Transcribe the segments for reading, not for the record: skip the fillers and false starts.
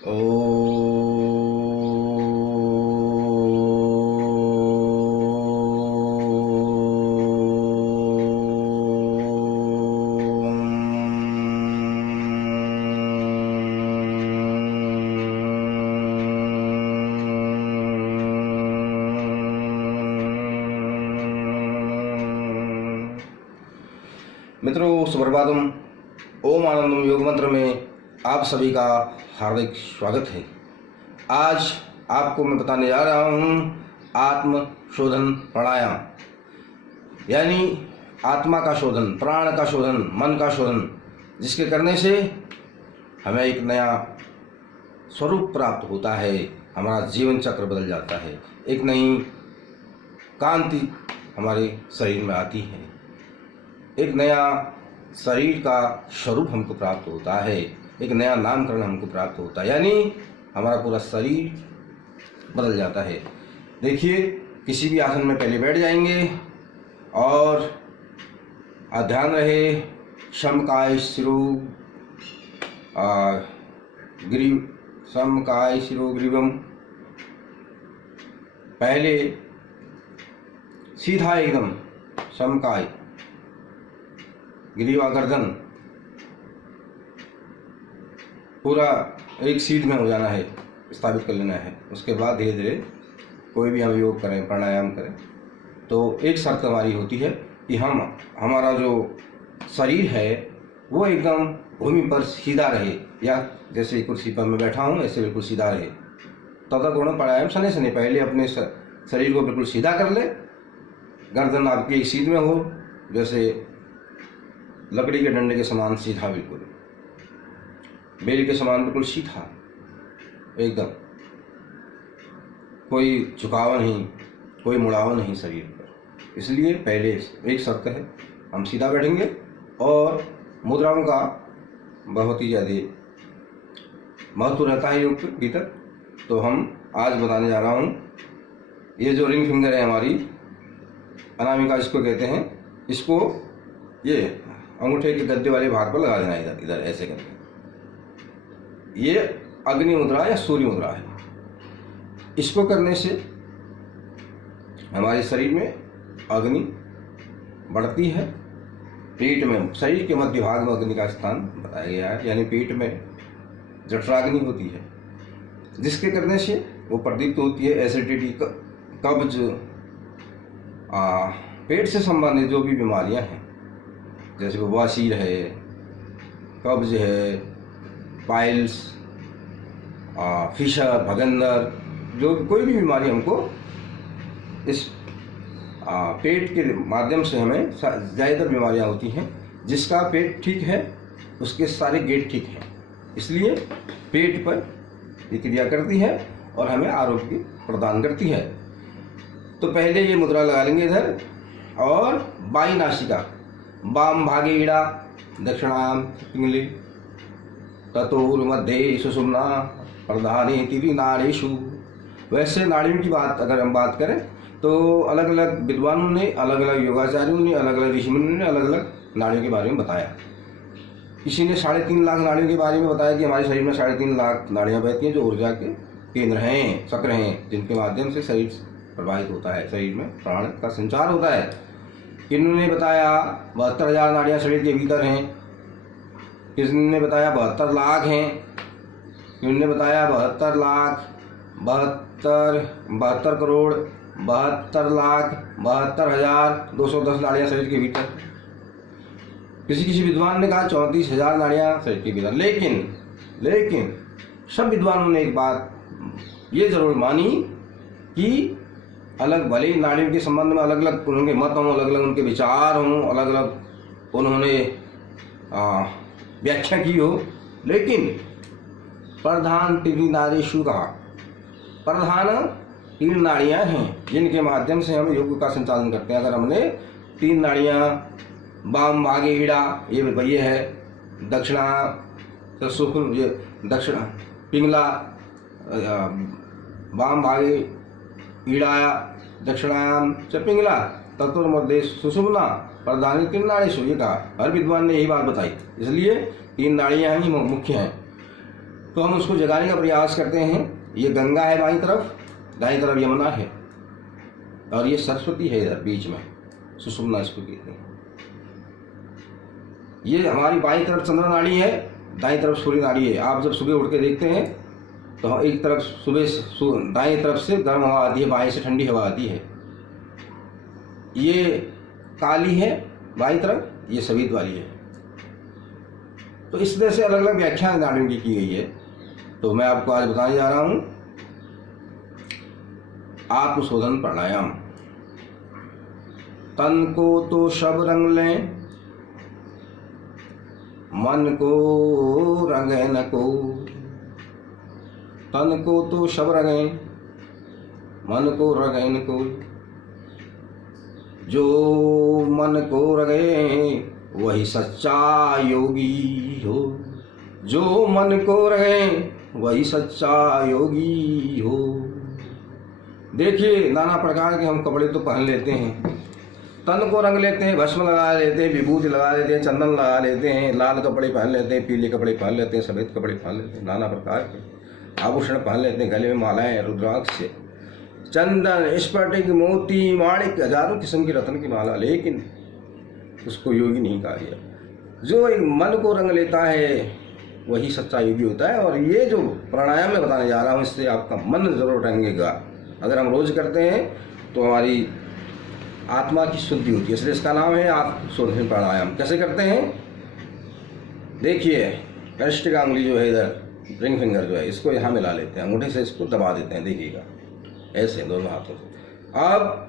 ओ मित्रों, सुप्रभातम। ओम आनंदम योग मंत्र में आप सभी का हार्दिक स्वागत है। आज आपको मैं बताने जा रहा हूँ आत्म शोधन प्राणायाम, यानी आत्मा का शोधन, प्राण का शोधन, मन का शोधन, जिसके करने से हमें एक नया स्वरूप प्राप्त होता है। हमारा जीवन चक्र बदल जाता है, एक नई कांति हमारे शरीर में आती है, एक नया शरीर का स्वरूप हमको प्राप्त होता है, एक नया नामकरण हमको प्राप्त होता है, यानी हमारा पूरा शरीर बदल जाता है। देखिए, किसी भी आसन में पहले बैठ जाएंगे और ध्यान रहे समकाय शिरो ग्रीव, समकाय शिरो ग्रीवम। पहले सीधा एकदम समकाय ग्रीवा गर्दन पूरा एक सीध में हो जाना है, स्थापित कर लेना है। उसके बाद धीरे धीरे कोई भी हम योग करें, प्राणायाम करें, तो एक शर्त हमारी होती है कि हमारा जो शरीर है वो एकदम भूमि पर सीधा रहे, या जैसे कुर्सी पर मैं बैठा हूँ ऐसे बिल्कुल सीधा रहे। तथा दोनों प्राणायाम सने सने पहले अपने शरीर को बिल्कुल सीधा कर ले, गर्दन आपकी एक सीध में हो, जैसे लकड़ी के डंडे के समान सीधा, बिल्कुल बेल के समान बिल्कुल सीधा एकदम, कोई झुकाव नहीं, कोई मुड़ाव नहीं शरीर पर। इसलिए पहले एक शर्त है, हम सीधा बैठेंगे और मुद्राओं का बहुत ही ज़्यादा महत्व रहता है योग के भीतर। तो हम आज बताने जा रहा हूँ, ये जो रिंग फिंगर है हमारी, अनामिका जिसको कहते हैं, इसको ये अंगूठे के गद्दे वाले भाग पर लगा देना, इधर इधर ऐसे करके। ये अग्नि मुद्रा या सूर्य मुद्रा है। इसको करने से हमारे शरीर में अग्नि बढ़ती है। पेट में, शरीर के मध्य भाग में अग्नि का स्थान बताया गया है, यानी पेट में जठराग्नि होती है, जिसके करने से वो प्रदीप्त होती है। एसिडिटी, कब्ज, पेट से संबंधित जो भी बीमारियां हैं, जैसे बवासीर है, कब्ज है, पाइल्स, फिशर, भगंदर, जो कोई भी बीमारी हमको इस पेट के माध्यम से हमें ज़्यादातर बीमारियां होती हैं। जिसका पेट ठीक है उसके सारे गेट ठीक हैं, इसलिए पेट पर ये क्रिया करती है और हमें आरोग्य प्रदान करती है। तो पहले ये मुद्रा लगा लेंगे इधर, और बाई नासिका, वाम भागे इड़ा, दक्षिणाम पिंगली, ततोर मध्य सुषुम्ना प्रधाने तिवि नाड़ीषु। वैसे नाड़ियों की बात अगर हम बात करें तो अलग अलग विद्वानों ने, अलग अलग योगाचार्यों ने, अलग अलग ऋषिमुनियों ने अलग अलग नाड़ियों के बारे में बताया। किसी ने 3.5 लाख नाड़ियों के बारे में बताया कि हमारे शरीर में 3.5 लाख नाड़ियाँ बहती हैं, जो ऊर्जा के केंद्र हैं, चक्र हैं, जिनके माध्यम से शरीर प्रभावित होता है, शरीर में प्राण का संचार होता है। किन्होंने बताया 72,000 नाड़ियाँ शरीर के भीतर हैं, किसने बताया 72 लाख हैं, किन्होंने बताया 72 लाख, 72 करोड़, 72,72,210 नाड़ियाँ शरीर के भीतर। किसी विद्वान ने कहा 34,000 नाड़ियाँ शरीर के भीतर। लेकिन सब विद्वानों ने एक बात ये जरूर मानी कि अलग, भले ही नाड़ियों के संबंध में अलग अलग उनके मत हों, अलग अलग उनके विचार हों, अलग अलग उन्होंने व्याख्या की हो, लेकिन प्रधान तिवि नाड़ीषु कहा। प्रधान 3 नाड़ियाँ हैं जिनके माध्यम से हम योग का संचालन करते हैं। अगर हमने 3 नाड़ियाँ, वाम भागे इड़ा, ये है दक्षिणा, सुषुम्ना, ये दक्षिणा पिंगला, वाम भागे ईड़ाया, दक्षिणायाम च पिंगला, तत्व मध्य सुषुम्ना प्रधानी 3 नाड़ीषु। ये कहा, हर विद्वान ने यही बात बताई। इसलिए 3 नाड़ियाँ ही मुख्य हैं। तो हम उसको जगाने का प्रयास करते हैं। ये गंगा है बाईं तरफ, दाईं तरफ यमुना है, और ये सरस्वती है इधर बीच में, सुषुम्ना इसको कहते हैं। ये हमारी बाईं तरफ चंद्र नाड़ी है, दाईं तरफ सूर्य नाड़ी है। आप जब सुबह उठ के देखते हैं तो एक तरफ सुबह दाईं तरफ से गर्म हवा आती है, बाएं से ठंडी हवा आती है। ये काली है बाईं तरफ, ये सफेद वाली है। तो इस तरह से अलग अलग व्याख्या नाड़ी की गई है। तो मैं आपको आज बताने जा रहा हूं आत्मशोधन प्राणायाम। तन को तो सब रंग लें, मन को रंगे न को। तन को तो सब रंगे, मन को रंगे न को। जो मन को रंगे वही सच्चा योगी हो। जो मन को रंगे वही सच्चा योगी हो। देखिए, नाना प्रकार के हम कपड़े तो पहन लेते हैं, तन को रंग लेते हैं, भस्म लगा लेते हैं, विभूति लगा लेते हैं, चंदन लगा लेते हैं, लाल कपड़े पहन लेते हैं, पीले कपड़े पहन लेते हैं, सफ़ेद कपड़े पहन लेते हैं, नाना प्रकार के आभूषण पहन लेते हैं, गले में मालाएं, रुद्राक्ष, चंदन, स्फटिक, मोती, माणिक, हजारों किस्म की रत्न की माला, लेकिन उसको योगी नहीं कहा गया। जो एक मन को रंग लेता है वही सच्चा योगी होता है। और ये जो प्राणायाम में बताने जा रहा हूँ, इससे आपका मन जरूर रंगेगा। अगर हम रोज करते हैं तो हमारी आत्मा की शुद्धि होती है, इसलिए इसका नाम है आत्मशोधन प्राणायाम। कैसे करते हैं? देखिए, कष्ट का अंगुली जो है इधर, रिंग फिंगर जो है, इसको यहाँ मिला लेते हैं, अंगूठे से इसको दबा देते हैं, देखिएगा ऐसे दोनों हाथों से। अब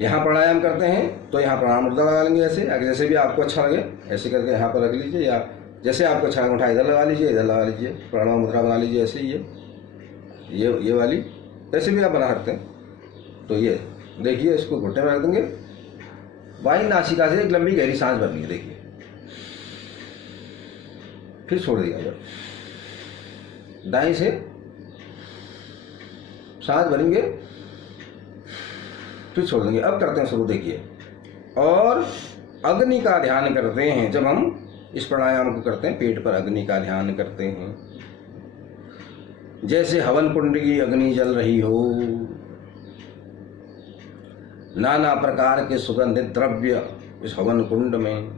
यहाँ प्राणायाम करते हैं तो यहाँ प्राणायाम मुद्रा लगा लेंगे ऐसे, जैसे भी आपको अच्छा लगे ऐसे करके यहाँ पर रख लीजिए, या जैसे आपको अच्छा अंगूठा इधर लगा लीजिए, इधर लगा लीजिए, प्राणायाम मुद्रा बना लीजिए ऐसे। ये वाली ऐसे भी आप बना सकते हैं। तो ये देखिए, इसको घुटने में रख देंगे, बाईं नासिका से एक लंबी गहरी सांस भर ली, देखिए, फिर छोड़ दिया जाए, दाईं से सांस भरेंगे, फिर छोड़ देंगे। अब करते हैं शुरू, देखिए। और अग्नि का ध्यान करते हैं। जब हम इस प्राणायाम को करते हैं, पेट पर अग्नि का ध्यान करते हैं, जैसे हवन कुंड की अग्नि जल रही हो, नाना प्रकार के सुगंधित द्रव्य इस हवन कुंड में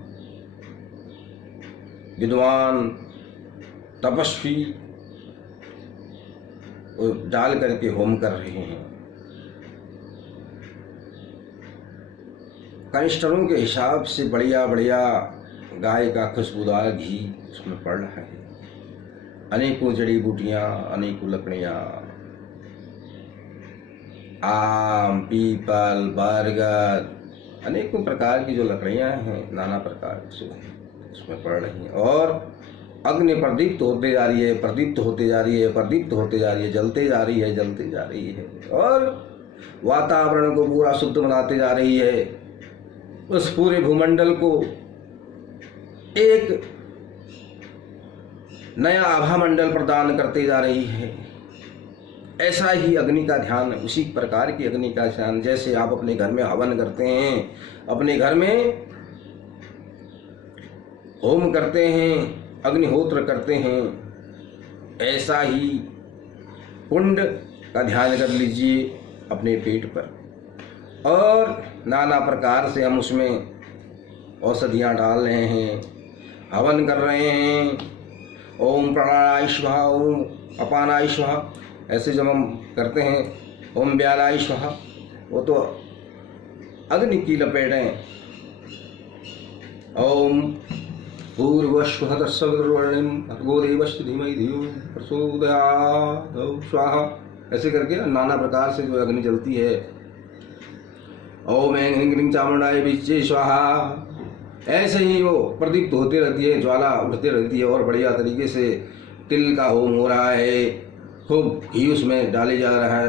विद्वान तपस्वी डाल करके होम कर रहे हैं। कनिष्ठरों के हिसाब से बढ़िया बढ़िया गाय का खुशबूदार घी उसमें पड़ रहा है। अनेकों जड़ी बूटियां, अनेकों लकड़ियां, आम, पीपल, बरगद, अनेकों प्रकार की जो लकड़ियां हैं, नाना प्रकार की उसमें पड़ रही हैं। और अग्नि प्रदीप्त होते जा रही है, प्रदीप्त होते जा रही है, प्रदीप्त होते जा रही है, जलते जा रही है, जलते जा रही है, और वातावरण को पूरा शुद्ध बनाते जा रही है। उस पूरे भूमंडल को एक नया आभा मंडल प्रदान करते जा रही है। ऐसा ही अग्नि का ध्यान, उसी प्रकार की अग्नि का ध्यान, जैसे आप अपने घर में हवन करते हैं, अपने घर में होम करते हैं, अग्निहोत्र करते हैं, ऐसा ही कुंड का ध्यान कर लीजिए अपने पेट पर। और नाना प्रकार से हम उसमें औषधियाँ डाल रहे हैं, हवन कर रहे हैं। ओम प्राणाय स्वाहा, ओम अपानाय स्वाहा, ऐसे जब हम करते हैं, ओम व्यानाय स्वाहा, वो तो अग्नि की लपेटें। ओम भूर्भुवस्सुः तत्सवितुर्वरेण्यं भर्गो देवस्य धीमहि धियो यो प्रचोदयात् स्वाहा, ऐसे करके नाना प्रकार से जो अग्नि जलती है। ओम ऐं ह्रीं क्लीं चामुंडाय विद्ये स्वाहा, ऐसे ही वो प्रदीप्त होती रहती है, ज्वाला उठती रहती है। और बढ़िया तरीके से तिल का होम हो रहा है, खूब घी उसमें डाले जा रहा है,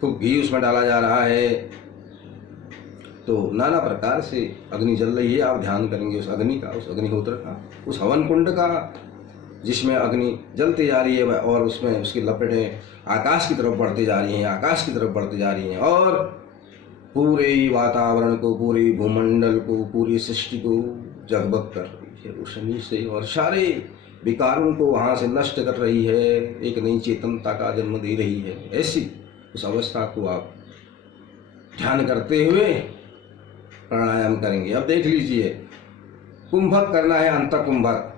खूब घी उसमें डाला जा रहा है। तो नाना प्रकार से अग्नि जल रही है। आप ध्यान करेंगे उस अग्नि का, उस अग्निहोत्र का, उस हवन कुंड का, जिसमें अग्नि जलती जा रही है, और उसमें उसकी लपटें आकाश की तरफ बढ़ती जा रही हैं, आकाश की तरफ बढ़ती जा रही हैं, और पूरे वातावरण को, पूरे भूमंडल को, पूरी सृष्टि को जगमग कर रही है रोशनी से। और सारे विकारों को वहाँ से नष्ट कर रही है, एक नई चेतनता का जन्म दे रही है। ऐसी उस अवस्था को आप ध्यान करते हुए प्राणायाम करेंगे। अब देख लीजिए, कुंभक करना है, अंतकुंभक।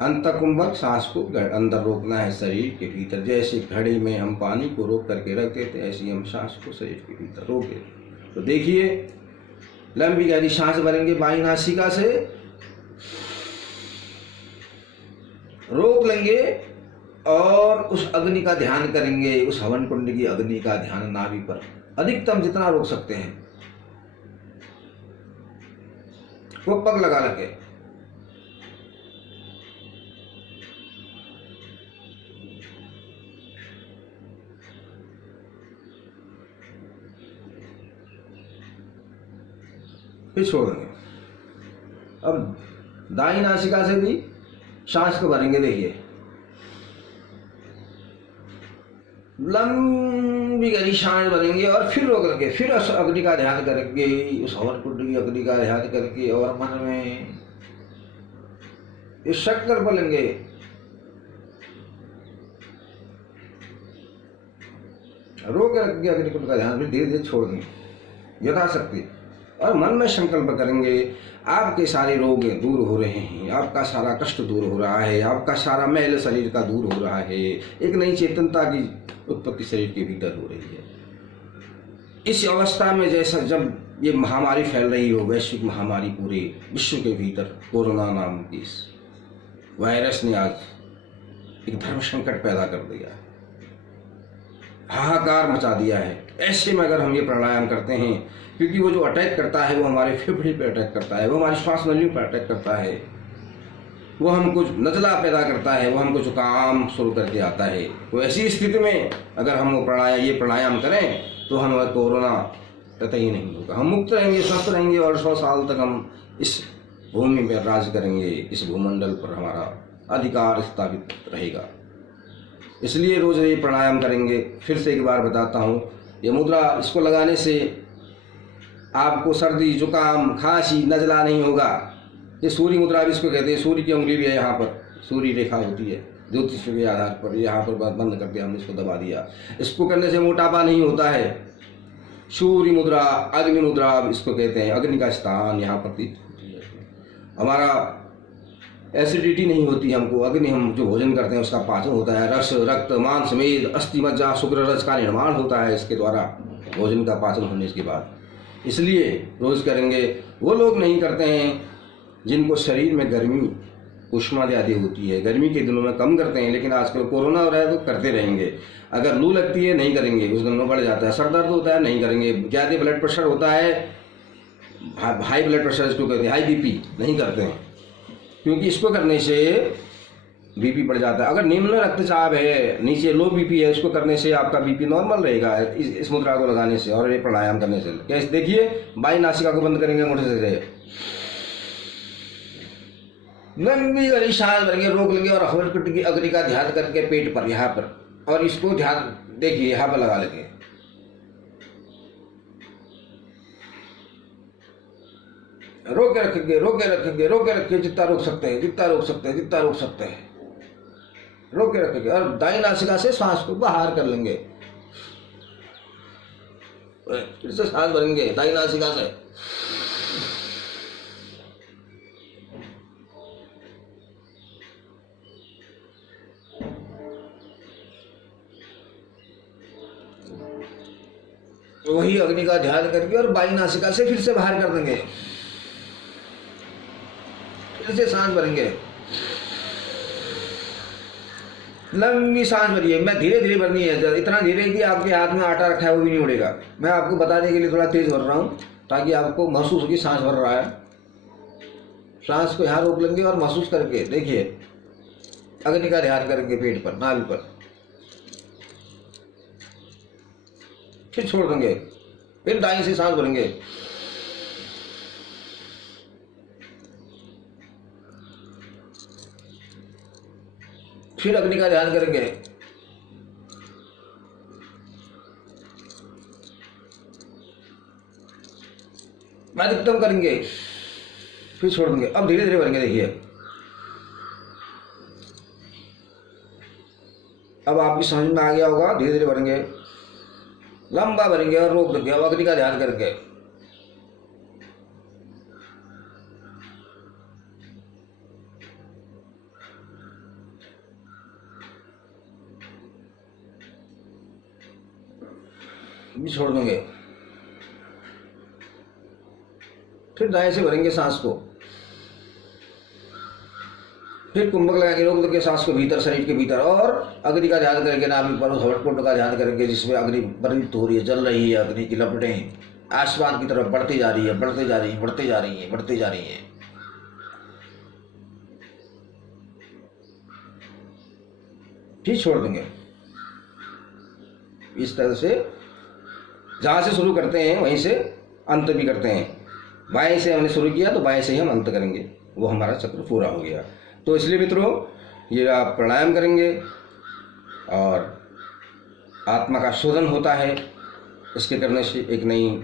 अंतकुंभक सांस को अंदर रोकना है शरीर के भीतर। जैसे घड़े में हम पानी को रोक करके रखते थे, ऐसे हम सांस को शरीर के भीतर रोके। तो देखिए, लंबी गहरी सांस भरेंगे बाईं नासिका से, रोक लेंगे और उस अग्नि का ध्यान करेंगे, उस हवन कुंड की अग्नि का ध्यान नाभि पर, अधिकतम जितना रोक सकते हैं। वो पग लगा लगे, फिर छोड़ देंगे। अब दाईं नासिका से भी सांस को भरेंगे। देखिए, लंबी गहरी सांस भरेंगे और फिर रोक लेंगे। फिर उस अग्नि का ध्यान करके, उस हवन कुंड की अग्नि का ध्यान करके और मन में इस संकल्प लेंगे, रोक रखेंगे अग्नि कुंड का ध्यान, फिर धीरे धीरे छोड़ देंगे यथाशक्ति। और मन में संकल्प करेंगे, आपके सारे रोग दूर हो रहे हैं, आपका सारा कष्ट दूर हो रहा है, आपका सारा मैल शरीर का दूर हो रहा है, एक नई चेतनता की उत्पत्ति शरीर के भीतर हो रही है। इस अवस्था में जैसा जब ये महामारी फैल रही हो, वैश्विक महामारी पूरे विश्व के भीतर, कोरोना नाम की इस वायरस ने आज एक धर्म संकट पैदा कर दिया है, हाहाकार मचा दिया है। ऐसे में अगर हम ये प्राणायाम करते हैं, क्योंकि वो जो अटैक करता है वो हमारे फेफड़े पे अटैक करता है, वो हमारी श्वास नलियों पर अटैक करता है, वो हमको नज़ला पैदा करता है, वो हमको जुकाम शुरू करके आता है। तो ऐसी स्थिति में अगर हम वो ये प्राणायाम करें तो हमारा कोरोना कतई नहीं होगा, हम मुक्त रहेंगे, स्वस्थ रहेंगे और 100 साल तक हम इस भूमि पर राज करेंगे, इस भूमंडल पर हमारा अधिकार स्थापित रहेगा। इसलिए रोज़ ये प्राणायाम करेंगे। फिर से एक बार बताता हूँ, ये मुद्रा, इसको लगाने से आपको सर्दी, जुकाम, खांसी, नज़ला नहीं होगा। ये सूर्य मुद्रा भी इसको कहते हैं। सूर्य की उंगली भी है, यहाँ पर सूर्य रेखा होती है ज्योतिष के आधार पर, यहाँ पर बंद करके हमने इसको दबा दिया। इसको करने से मोटापा नहीं होता है। सूर्य मुद्रा, अग्नि मुद्रा इसको कहते हैं। अग्नि का स्थान यहाँ पर हमारा एसिडिटी नहीं होती हमको। अग्नि, हम जो भोजन करते हैं उसका पाचन होता है, रस, रक्त, मांस, मेद, अस्थि, मज्जा, शुक्र रस का निर्माण होता है इसके द्वारा, भोजन का पाचन होने के बाद। इसलिए रोज़ करेंगे। वो लोग नहीं करते हैं जिनको शरीर में गर्मी, उष्मा ज़्यादा होती है, गर्मी के दिनों में कम करते हैं, लेकिन आजकल कोरोना हो रहा है तो करते रहेंगे। अगर लू लगती है नहीं करेंगे, उस दिनों में बढ़ जाता है। सर दर्द होता है नहीं करेंगे। ज़्यादा ब्लड प्रेशर होता है, हाई ब्लड प्रेशर इसको कहते हैं, हाई बीपी, नहीं करते हैं, क्योंकि इसको करने से बीपी बढ़ जाता है। अगर निम्न रक्तचाप है, नीचे लो बीपी है, इसको करने से आपका बीपी नॉर्मल रहेगा इस मुद्रा को लगाने से और ये प्राणायाम करने से। कैसे? देखिए, बाईं नासिका को बंद करेंगे मुंह से, लंबी गहरी सांस भरेंगे, रोक लेंगे और हवन कुंड की अग्नि का ध्यान करके पेट पर, यहाँ पर, और इसको ध्यान देखिए यहाँ पर लगा लेंगे। रोके रखेंगे, रोके रखेंगे, रोके रखेंगे, जितना रोक सकते हैं, जितना रोक सकते हैं, जितना रोक सकते हैं, रोके रखेंगे। और दाईं नासिका से सांस को बाहर कर लेंगे। फिर से सांस भरेंगे दाईं नासिका से, वही अग्नि का ध्यान करके और बाईं नासिका से फिर से बाहर कर देंगे। फिर से सांस भरेंगे, लंबी सांस भरिए। मैं धीरे धीरे भरनी है, इतना धीरे कि आपके हाथ में आटा रखा है वो भी नहीं उड़ेगा। मैं आपको बताने के लिए थोड़ा तेज भर रहा हूँ ताकि आपको महसूस हो कि सांस भर रहा है। सांस को यहाँ रोक लेंगे और महसूस करके देखिए, अग्नि का ध्यान करेंगे पेट पर, नाभि पर, फिर छोड़ देंगे। फिर दाईं से सांस भरेंगे, फिर अग्नि का ध्यान करेंगे, अधिकतम करेंगे, फिर छोड़ देंगे। अब धीरे धीरे भरेंगे। देखिए, अब आपकी समझ में आ गया होगा। धीरे धीरे भरेंगे, लंबा भरेंगे और रोक देंगे। अब अग्नि का ध्यान करके भी छोड़ देंगे। फिर दाएं से भरेंगे सांस को, फिर कुंभक लगा के रोक देंगे सांस को भीतर, शरीर के भीतर, और अग्नि का ध्यान करेंगे। नाभि पर हवटकुंड का ध्यान करेंगे, जिसमें अग्नि प्रवृत्त हो रही है, जल रही है। अग्नि की लपटें आसमान की तरफ बढ़ती जा रही है, बढ़ती जा रही है, बढ़ती जा रही है, बढ़ती जा रही है। फिर छोड़ देंगे। इस तरह से जहाँ से शुरू करते हैं वहीं से अंत भी करते हैं। बाएं से हमने शुरू किया तो बाएं से ही हम अंत करेंगे, वो हमारा चक्र पूरा हो गया। तो इसलिए मित्रों, ये आप प्राणायाम करेंगे और आत्मा का शोधन होता है। इसके करने से एक नई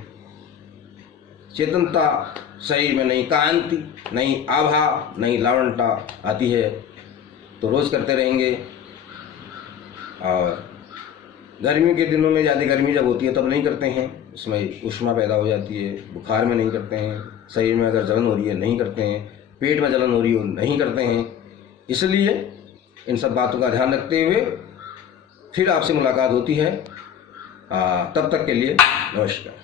चेतनता, शरीर में नई कांति, नई आभा, नई लावणता आती है। तो रोज़ करते रहेंगे। और गर्मियों के दिनों में ज़्यादा गर्मी जब होती है तब नहीं करते हैं, उसमें उष्मा पैदा हो जाती है। बुखार में नहीं करते हैं, शरीर में अगर जलन हो रही है नहीं करते हैं, पेट में जलन हो रही हो नहीं करते हैं। इसलिए इन सब बातों का ध्यान रखते हुए फिर आपसे मुलाकात होती है। तब तक के लिए नमस्कार।